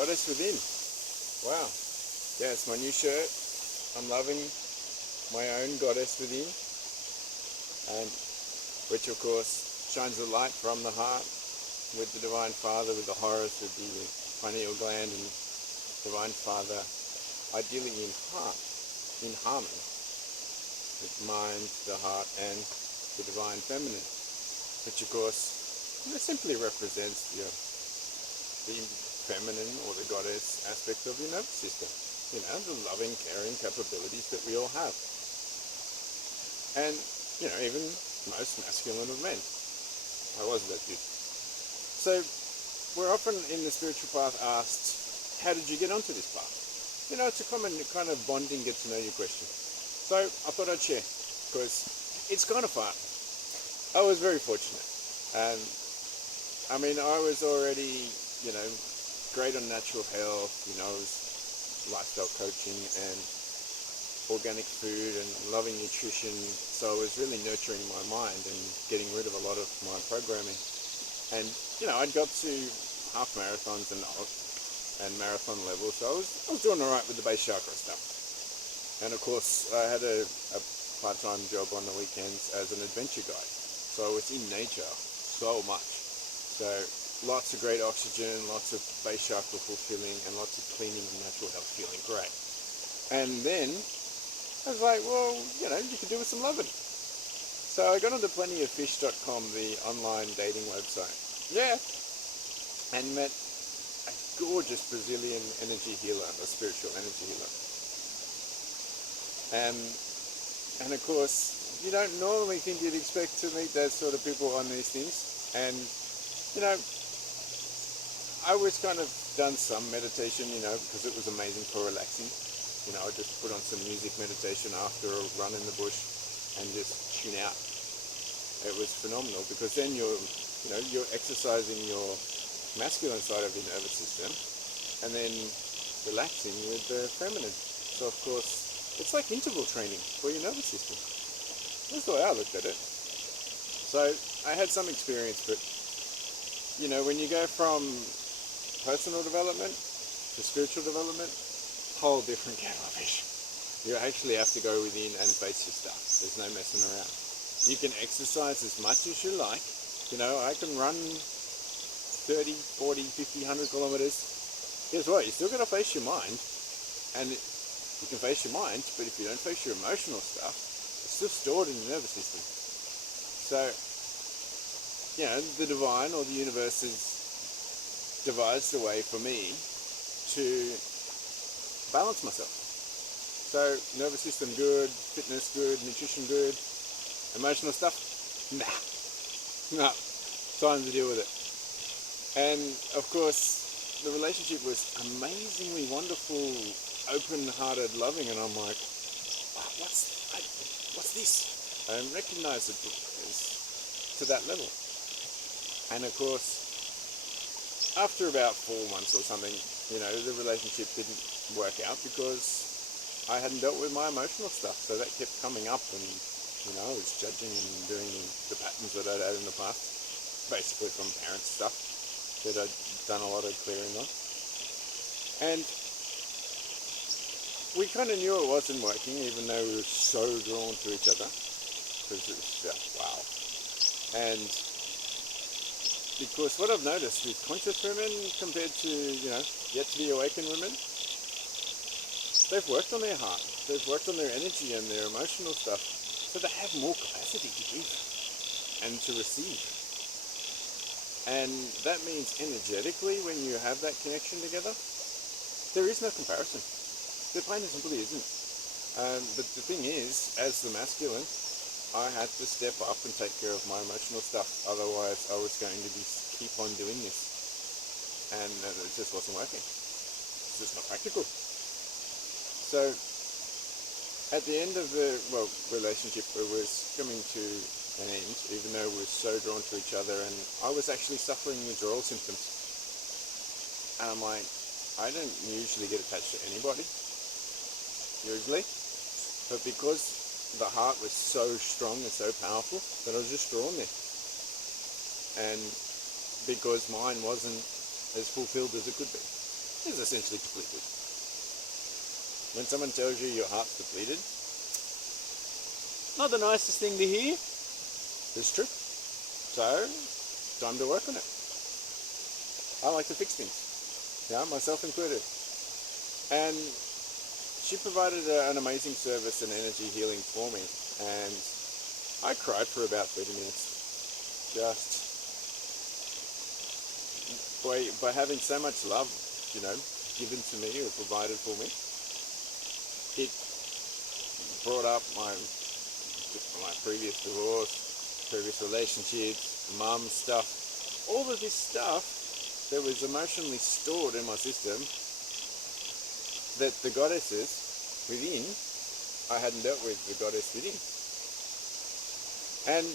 Goddess Within. Wow. Yeah, it's my new shirt. I'm loving my own Goddess Within, and which of course shines the light from the heart with the Divine Father, with the Horus, with the pineal gland, and Divine Father, ideally in harmony with mind, the heart, and the Divine Feminine, which of course simply represents the feminine or the goddess aspect of your nervous system. You know, the loving, caring capabilities that we all have. And, you know, even most masculine of men. I was that dude. So, we're often in the spiritual path asked, how did you get onto this path? You know, it's a common kind of bonding, get to know you question. So, I thought I'd share, because it's kind of fun. I was very fortunate. And, I mean, I was already, you know, great on natural health, you know, lifestyle coaching and organic food and loving nutrition. So I was really nurturing my mind and getting rid of a lot of my programming. And, you know, I'd got to half marathons and marathon levels, so I was doing all right with the base chakra stuff. And of course, I had a part-time job on the weekends as an adventure guide. So I was in nature so much. So lots of great oxygen, lots of base chakra fulfilling, and lots of cleaning and natural health, feeling great. And then I was like, well, you know, you could do with some loving. So I got onto plentyoffish.com, the online dating website. Yeah. And met a gorgeous Brazilian energy healer, a spiritual energy healer. And of course, you don't normally think you'd expect to meet those sort of people on these things. And, you know, I was kind of done some meditation, you know, because it was amazing for relaxing. You know, I just put on some music meditation after a run in the bush and just tune out. It was phenomenal, because then you're exercising your masculine side of your nervous system and then relaxing with the feminine. So of course, it's like interval training for your nervous system. That's the way I looked at it. So I had some experience, but you know, when you go from personal development to spiritual development, whole different kettle of fish. You actually have to go within and face your stuff. There's no messing around. You can exercise as much as you like. You know, I can run 30, 40, 50, 100 kilometers. Guess what? You still got to face your mind. And you can face your mind, but if you don't face your emotional stuff, it's still stored in your nervous system. So, you know, the divine or the universe has devised a way for me to balance myself. So, nervous system good, fitness good, nutrition good, emotional stuff, nah, time to deal with it. And of course, the relationship was amazingly wonderful, open-hearted, loving, and I'm like, what's this? I recognize it to that level. And of course, after about 4 months or something, you know, the relationship didn't work out because I hadn't dealt with my emotional stuff. So that kept coming up, and, you know, I was judging and doing the patterns that I'd had in the past, basically from parent stuff that I'd done a lot of clearing on. And we kind of knew it wasn't working, even though we were so drawn to each other, because it was just wow. And because what I've noticed with conscious women compared to, you know, yet to be awakened women, they've worked on their heart, they've worked on their energy and their emotional stuff, so they have more capacity to give and to receive. And that means energetically, when you have that connection together, there is no comparison. There plain and simply isn't. But the thing is, as the masculine, I had to step up and take care of my emotional stuff. Otherwise, I was going to keep on doing this. And it just wasn't working. It's just not practical. So, at the end of the, relationship, it was coming to an end, even though we were so drawn to each other, and I was actually suffering withdrawal symptoms. And I'm like, I don't usually get attached to anybody, usually. But because the heart was so strong and so powerful that I was just drawn there. And because mine wasn't as fulfilled as it could be. is essentially depleted. When someone tells you your heart's depleted, not the nicest thing to hear. It's true. So, time to work on it. I like to fix things, myself included. And she provided an amazing service and energy healing for me. And I cried for about 30 minutes. Just by having so much love, given to me or provided for me. It brought up my previous divorce, previous relationships, mum stuff, all of this stuff that was emotionally stored in my system that the goddesses within, I hadn't dealt with the goddess within. And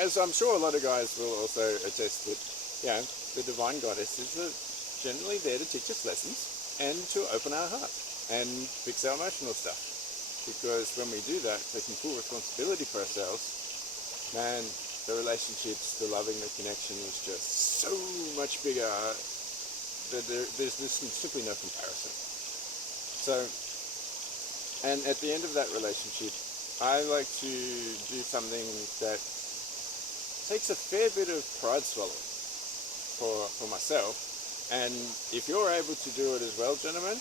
as I'm sure a lot of guys will also attest that, the divine goddesses are generally there to teach us lessons and to open our heart and fix our emotional stuff. Because when we do that, taking full responsibility for ourselves, man, the relationships, the loving, the connection is just so much bigger that there's simply no comparison. So, and at the end of that relationship, I like to do something that takes a fair bit of pride swallowing for myself. And if you're able to do it as well, gentlemen,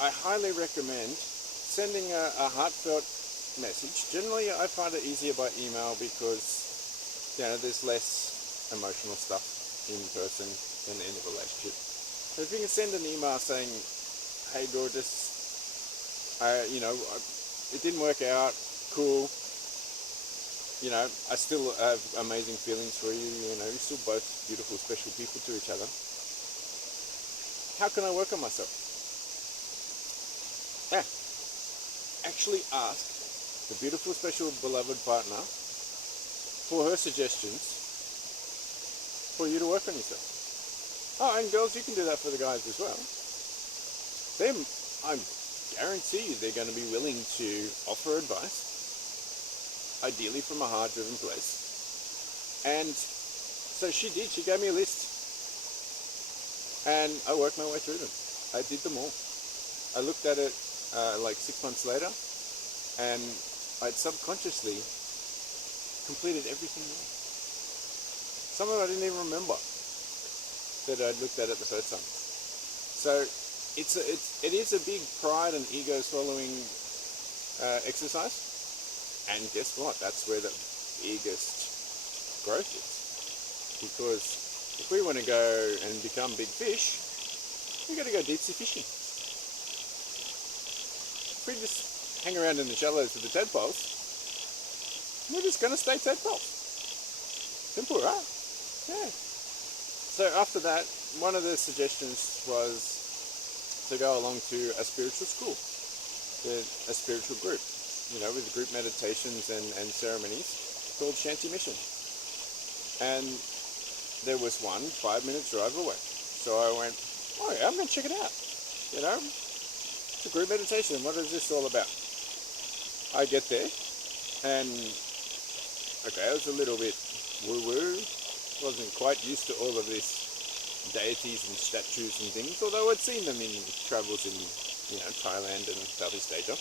I highly recommend sending a heartfelt message. Generally, I find it easier by email because, there's less emotional stuff in person than in a relationship. But if you can send an email saying, hey, gorgeous, it didn't work out, cool, I still have amazing feelings for you, you're still both beautiful, special people to each other. How can I work on myself? Actually ask the beautiful, special, beloved partner for her suggestions for you to work on yourself. Oh, and girls, you can do that for the guys as well. I guarantee you they're going to be willing to offer advice, ideally from a heart-driven place. And so she did. She gave me a list. And I worked my way through them. I did them all. I looked at it like 6 months later, and I'd subconsciously completed everything there. Some of it I didn't even remember that I'd looked at it the first time. So it is a big pride and ego swallowing exercise. And guess what? That's where the biggest growth is. Because if we want to go and become big fish, we got to go deep sea fishing. If we just hang around in the shallows with the tadpoles, we're just going to stay tadpoles. Simple, right? Yeah. So after that, one of the suggestions was to go along to a spiritual school, a spiritual group, with group meditations and ceremonies called Shanti Mission. And there was one 5 minute drive away. So I went, oh yeah, I'm going to check it out. It's a group meditation. What is this all about? I get there and, okay, I was a little bit woo-woo. Wasn't quite used to all of this deities and statues and things, although I'd seen them in travels in, Thailand and Southeast Asia.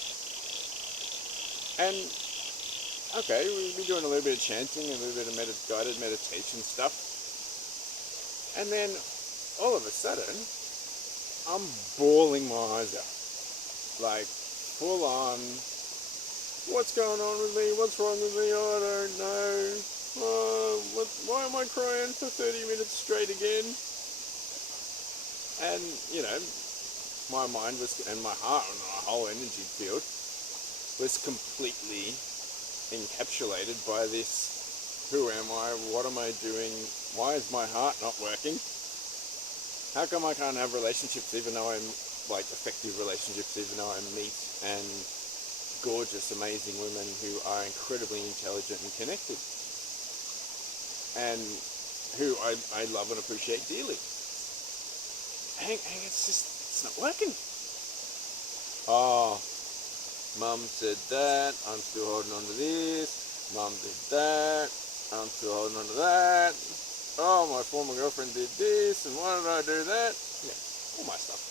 And, okay, we'd be doing a little bit of chanting, a little bit of guided meditation stuff. And then, all of a sudden, I'm bawling my eyes out. Like, full on, what's going on with me? What's wrong with me? I don't know. Why am I crying for 30 minutes straight again? And, my mind was, and my heart, and my whole energy field was completely encapsulated by this, who am I? What am I doing? Why is my heart not working? How come I can't have relationships even though I'm, effective relationships, even though I meet and gorgeous, amazing women who are incredibly intelligent and connected? And who I love and appreciate dearly. And it's not working. Oh, Mum said that, I'm still holding on to this. Mum did that, I'm still holding on to that. Oh, my former girlfriend did this, and why did I do that? Yeah. all my stuff.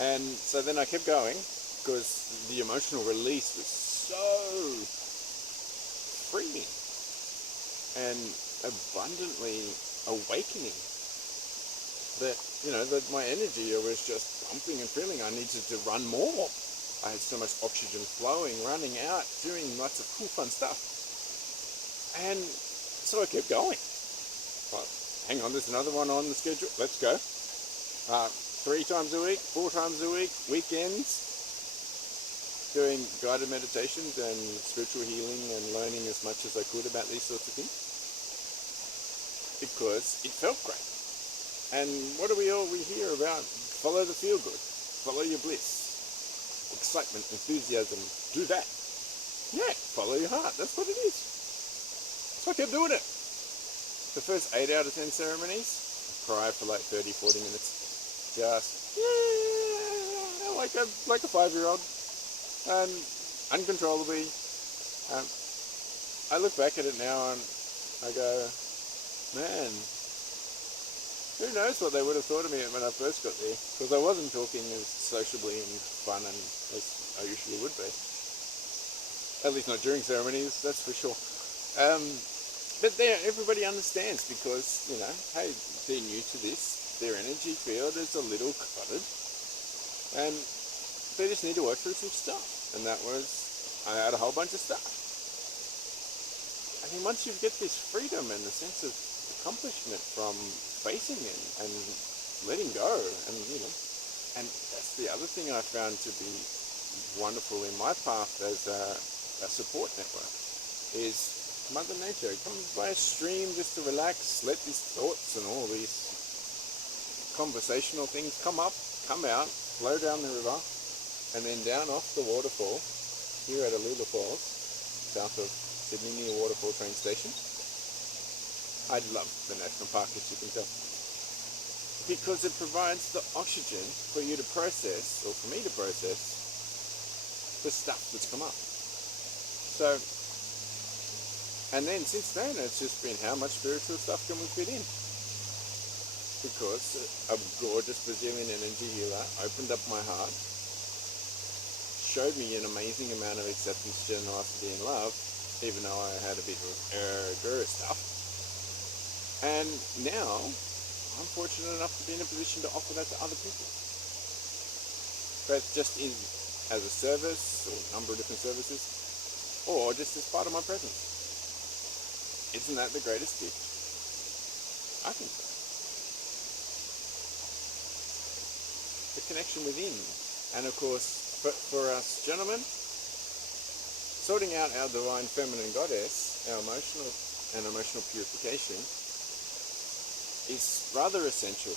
And so then I kept going because the emotional release was so freeing and abundantly awakening that, that my energy was just pumping and feeling I needed to run more. I had so much oxygen flowing, running out, doing lots of cool, fun stuff. And so I kept going. Well, hang on, there's another one on the schedule. Let's go. 3 times a week, 4 times a week, weekends, doing guided meditations and spiritual healing and learning as much as I could about these sorts of things. Because it felt great. And what do we hear about? Follow the feel good. Follow your bliss. Excitement, enthusiasm. Do that. Yeah, follow your heart. That's what it is. So I kept doing it. The first 8 out of 10 ceremonies, I cried for like 30, 40 minutes. Just, yeah, like a 5-year-old. And uncontrollably. I look back at it now and I go, man, who knows what they would have thought of me when I first got there, because I wasn't talking as sociably and fun and as I usually would be. At least not during ceremonies, that's for sure. But there, everybody understands because, hey, they're new to this, their energy field is a little cluttered, and they just need to work through some stuff. And that was, I had a whole bunch of stuff. I mean, once you get this freedom and the sense of accomplishment from facing it and letting go, and and that's the other thing I found to be wonderful in my path as a support network is Mother Nature. Come by a stream just to relax, let these thoughts and all these conversational things come up, come out, flow down the river, and then down off the waterfall here at Alula Falls, south of Sydney near Waterfall train station. I love the national park, as you can tell, because it provides the oxygen for you to process, or for me to process, the stuff that's come up. So, and then since then, it's just been how much spiritual stuff can we fit in? Because a gorgeous Brazilian energy healer opened up my heart, showed me an amazing amount of acceptance, generosity, and love, even though I had a bit of stuff. And now, I'm fortunate enough to be in a position to offer that to other people. But just as a service, or a number of different services, or just as part of my presence. Isn't that the greatest gift? I think so. The connection within. And of course, for us gentlemen, sorting out our divine feminine goddess, our emotional purification, is rather essential.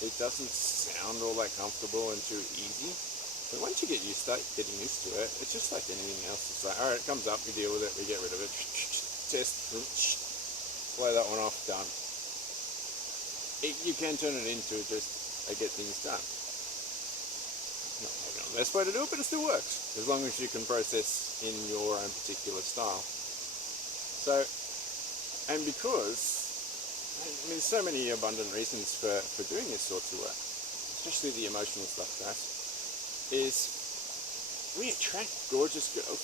It doesn't sound all that comfortable and too easy, but once you get getting used to it, it's just like anything else. It's like, alright, it comes up, we deal with it, we get rid of it, test, blow that one off, done. You can turn it into just get things done. Not maybe not the best way to do it, but it still works, as long as you can process in your own particular style. So, and because there's so many abundant reasons for doing this sort of work, especially the emotional stuff, guys, is we attract gorgeous girls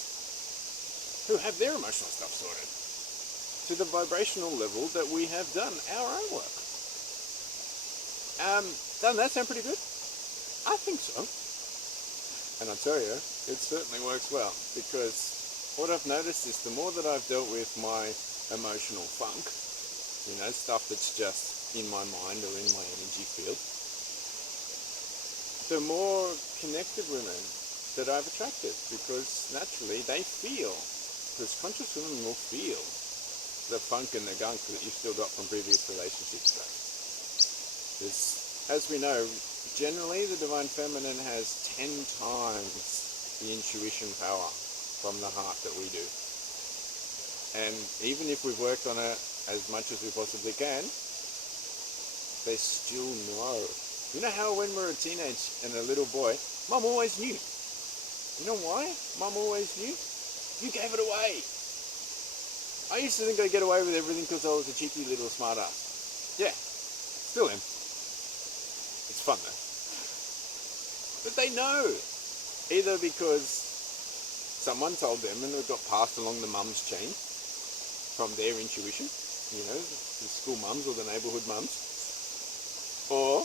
who have their emotional stuff sorted to the vibrational level that we have done our own work. Doesn't that sound pretty good? I think so. And I'll tell you, it certainly works well, because what I've noticed is the more that I've dealt with my emotional funk, stuff that's just in my mind or in my energy field, the more connected women that I've attracted, because naturally they feel, because conscious women will feel the funk and the gunk that you've still got from previous relationships. Because, as we know, generally the Divine Feminine has 10 times the intuition power from the heart that we do. And even if we've worked on it as much as we possibly can, they still know. You know how when we're a teenage and a little boy, Mum always knew. You know why Mum always knew? You gave it away. I used to think I'd get away with everything because I was a cheeky little smart ass. Yeah, still am. It's fun though. But they know, either because someone told them and it got passed along the mum's chain from their intuition, the school mums or the neighbourhood mums, or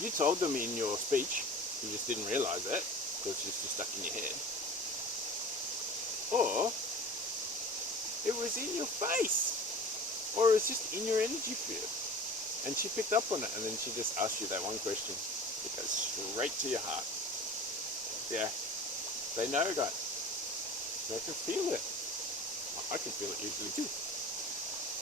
you told them in your speech, you just didn't realise that because it's just stuck in your head, or it was in your face, or it was just in your energy field, and she picked up on it, and then she just asked you that one question. It goes straight to your heart. Yeah, they know, guys. They can feel it. I can feel it usually too.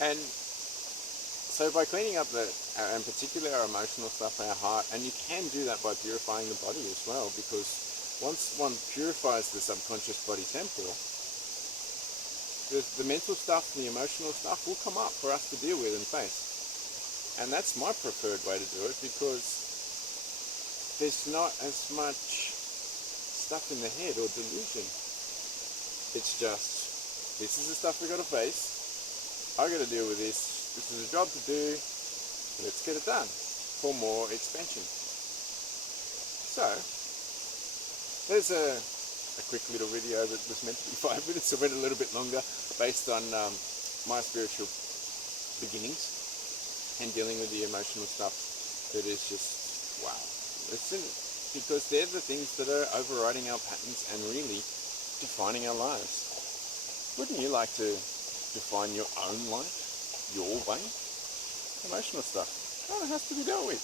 And so by cleaning up in particular our emotional stuff, our heart, and you can do that by purifying the body as well, because once one purifies the subconscious body temple, the mental stuff and the emotional stuff will come up for us to deal with and face. And that's my preferred way to do it, because there's not as much stuff in the head or delusion. It's just, this is the stuff we got to face. I got to deal with this. This is a job to do. Let's get it done for more expansion. So, there's a quick little video that was meant to be 5 minutes. I went a little bit longer based on my spiritual beginnings and dealing with the emotional stuff that is just, wow. Because they're the things that are overriding our patterns and really defining our lives. Wouldn't you like to define your own life, your way? Emotional stuff. Oh, it has to be dealt with.